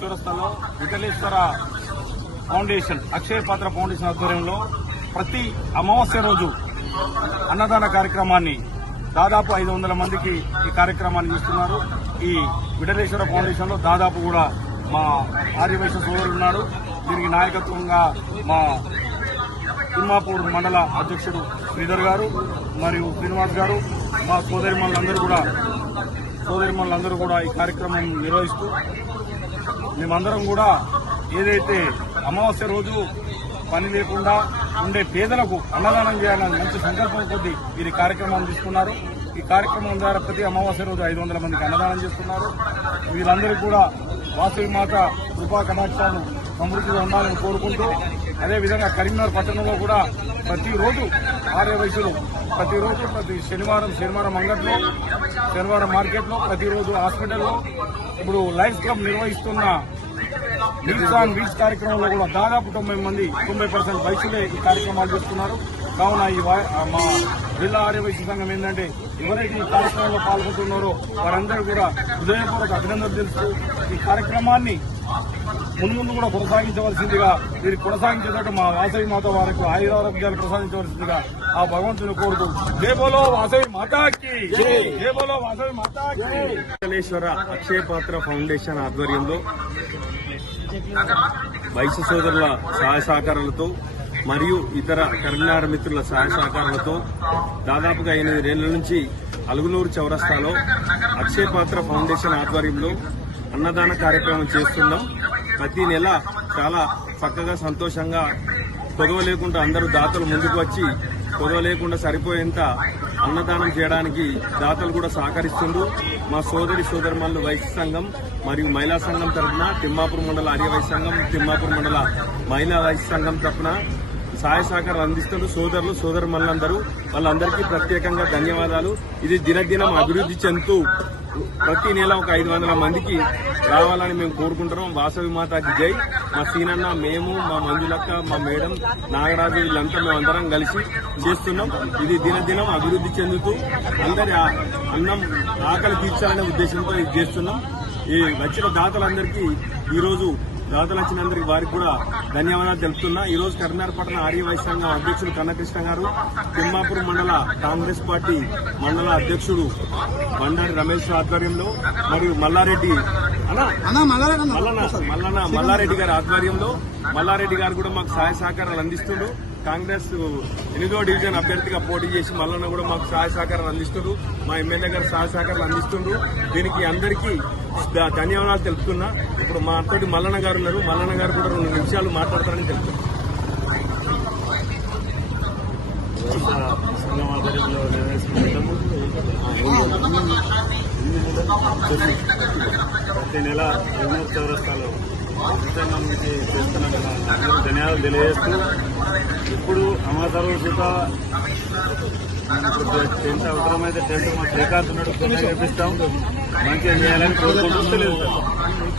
చౌరస్తాలో విఠలేశ్వర ఫౌండేషన్ అక్షయ పాత్ర ఫౌండేషన్ ఆధ్వర్యంలో ప్రతి అమావాస్య రోజు అన్నదాన కార్యక్రమాన్ని దాదాపు 500 మందికి ఈ కార్యక్రమాన్ని చేస్తున్నారు. ఈ విఠలేశ్వర ఫౌండేషన్ లో దాదాపు కూడా మా ఆర్యవైశ్య సోదరులు ఉన్నారు. దీనికి నాయకత్వంగా మా తిమ్మాపూర్ మండల అధ్యక్షుడు శ్రీధర్ గారు మరియు శ్రీనివాస్ గారు, మా సోదరిమణులందరూ కూడా ఈ కార్యక్రమం నిర్వహిస్తూ మేమందరం కూడా ఏదైతే అమావాస్య రోజు పని లేకుండా ఉండే పేదలకు అన్నదానం చేయాలని మంచి సంకల్పం కొద్దీ వీరి కార్యక్రమం తీసుకున్నారు. ఈ కార్యక్రమం ద్వారా ప్రతి అమావాస్య రోజు 500 మందికి అన్నదానం చేస్తున్నారు. వీరందరికీ కూడా వాసవి మాత కృపా కటాక్షాలు సమృద్ధిగా ఉండాలని కోరుకుంటూ, అదేవిధంగా కరీంనగర్ పట్టణంలో కూడా ప్రతిరోజు ఆర్యవైశ్యులు ప్రతి శనివారం అంగట్లో, శనివారం మార్కెట్లో, ప్రతిరోజు హాస్పిటల్లో, ఇప్పుడు లయన్స్ క్లబ్ నిర్వహిస్తున్న మీల్స్ ఆన్ వీల్స్ కార్యక్రమంలో కూడా దాదాపు 90% వైశ్యులే ఈ కార్యక్రమాలు చేస్తున్నారు. కావున మా జిల్లా ఆర్యవైశ్య సంఘం ఏంటంటే ఎవరైతే ఈ కార్యక్రమంలో పాల్గొంటున్నారో వారందరూ కూడా హృదయపూర్వక అభినందనలు తెలుస్తూ ఈ కార్యక్రమాన్ని ముందు కూడా కొనసాగించవలసిందిగా, మీరు కొనసాగించేటట్టు మా వాసవి మాత వారికి ఆయురారోగ్యాలు ప్రసాదించవలసిందిగా ఆ భగవంతుని కోరుతూ జై బోలో వాసవి మాతాకి, జై బోలో వాసవి మాతాకి. విఠలేశ్వర అక్షయ పాత్ర ఫౌండేషన్ ఆధ్వర్యంలో వైశ్య సోదరుల సహాయ సహకారాలతో మరియు ఇతర కరీంనగర్ మిత్రుల సహాయ సహకారాలతో దాదాపుగా 8 ఏళ్ల నుంచి అలుగునూరు చౌరస్తాలో అక్షయ పాత్ర ఫౌండేషన్ ఆధ్వర్యంలో అన్నదాన కార్యక్రమం చేస్తున్నాం. ప్రతి నెల చాలా చక్కగా సంతోషంగా కొదవ లేకుండా అందరూ దాతలు ముందుకు వచ్చి కొదవ లేకుండా సరిపోయేంత అన్నదానం చేయడానికి దాతలు కూడా సహకరిస్తుండ్రు. మా సోదరిమణులు వైశ్య సంఘం మరియు మహిళా సంఘం తరఫున తిమ్మాపూర్ మండల ఆర్యవైశ్య సంఘం, తిమ్మాపూర్ మండల మహిళా వైశ్య సంఘం తరఫున సహాయ సహకారం అందిస్తున్న సోదరుమణులందరూ వాళ్ళందరికీ ప్రత్యేకంగా ధన్యవాదాలు. ఇది దినదినం అభివృద్ధి చెందుతూ ప్రతి నెల ఒక 500 మందికి రావాలని మేము కోరుకుంటున్నాం. వాసవి మాతాకి జై. మా సీనన్న, మేము, మా మంజులక్క, మా మేడం, నాగరాజు వీళ్ళంతా మేమందరం కలిసి చేస్తున్నాం. ఇది దినదినం అభివృద్ధి చెందుతూ అందరి అన్నం ఆకలి తీర్చాలనే ఉద్దేశంతో ఇది చేస్తున్నాం. ఈ వచ్చిన దాతలందరికీ ఈరోజు వచ్చినందరికీ వారికి కూడా ధన్యవాదాలు తెలుపుతున్నా. ఈ రోజు కరీంనగర్ పట్టణ ఆర్యవైశ్య సంఘం అధ్యక్షుడు కన్నకృష్ణ గారు, తిమ్మాపూర్ మండల కాంగ్రెస్ పార్టీ మండల అధ్యక్షుడు బండారి రమేష్ ఆధ్వర్యంలో మరియు మల్లారెడ్డి గారి ఆధ్వర్యంలో మల్లారెడ్డి గారు కూడా మాకు సహాయ సహకారాలు అందిస్తుండ్రు. కాంగ్రెస్ 8వ డివిజన్ అభ్యర్థిగా పోటీ చేసి మల్లన్న కూడా మాకు సహాయ సహకారాలు అందిస్తుండ్రు. మా ఎమ్మెల్యే గారు సహాయ సహకారాలు అందిస్తుండ్రు. దీనికి అందరికీ ధన్యవాదాలు తెలుపుతున్నా. ఇప్పుడు మా తోటి మల్లన్న గారు ఉన్నారు. మల్లన్న గారు కూడా 2 నిమిషాలు మాట్లాడతారని తెలుపుతున్నారు. సంఘం ఆధ్వర్యంలో నిర్వహిస్తున్నాము. ప్రతి నెల అలుగునూరు చౌరస్తాలో మందికి చేస్తున్నాం. ధన్యవాదాలు తెలియజేస్తూ ఇప్పుడు అమాసరు సుత టెంట్ అవసరమైతే టెంట్ మా శ్రీకాంత్ చేపిస్తాం. మంచిగా చేయాలని కోరుకుంటూ తెలియజేస్తాం.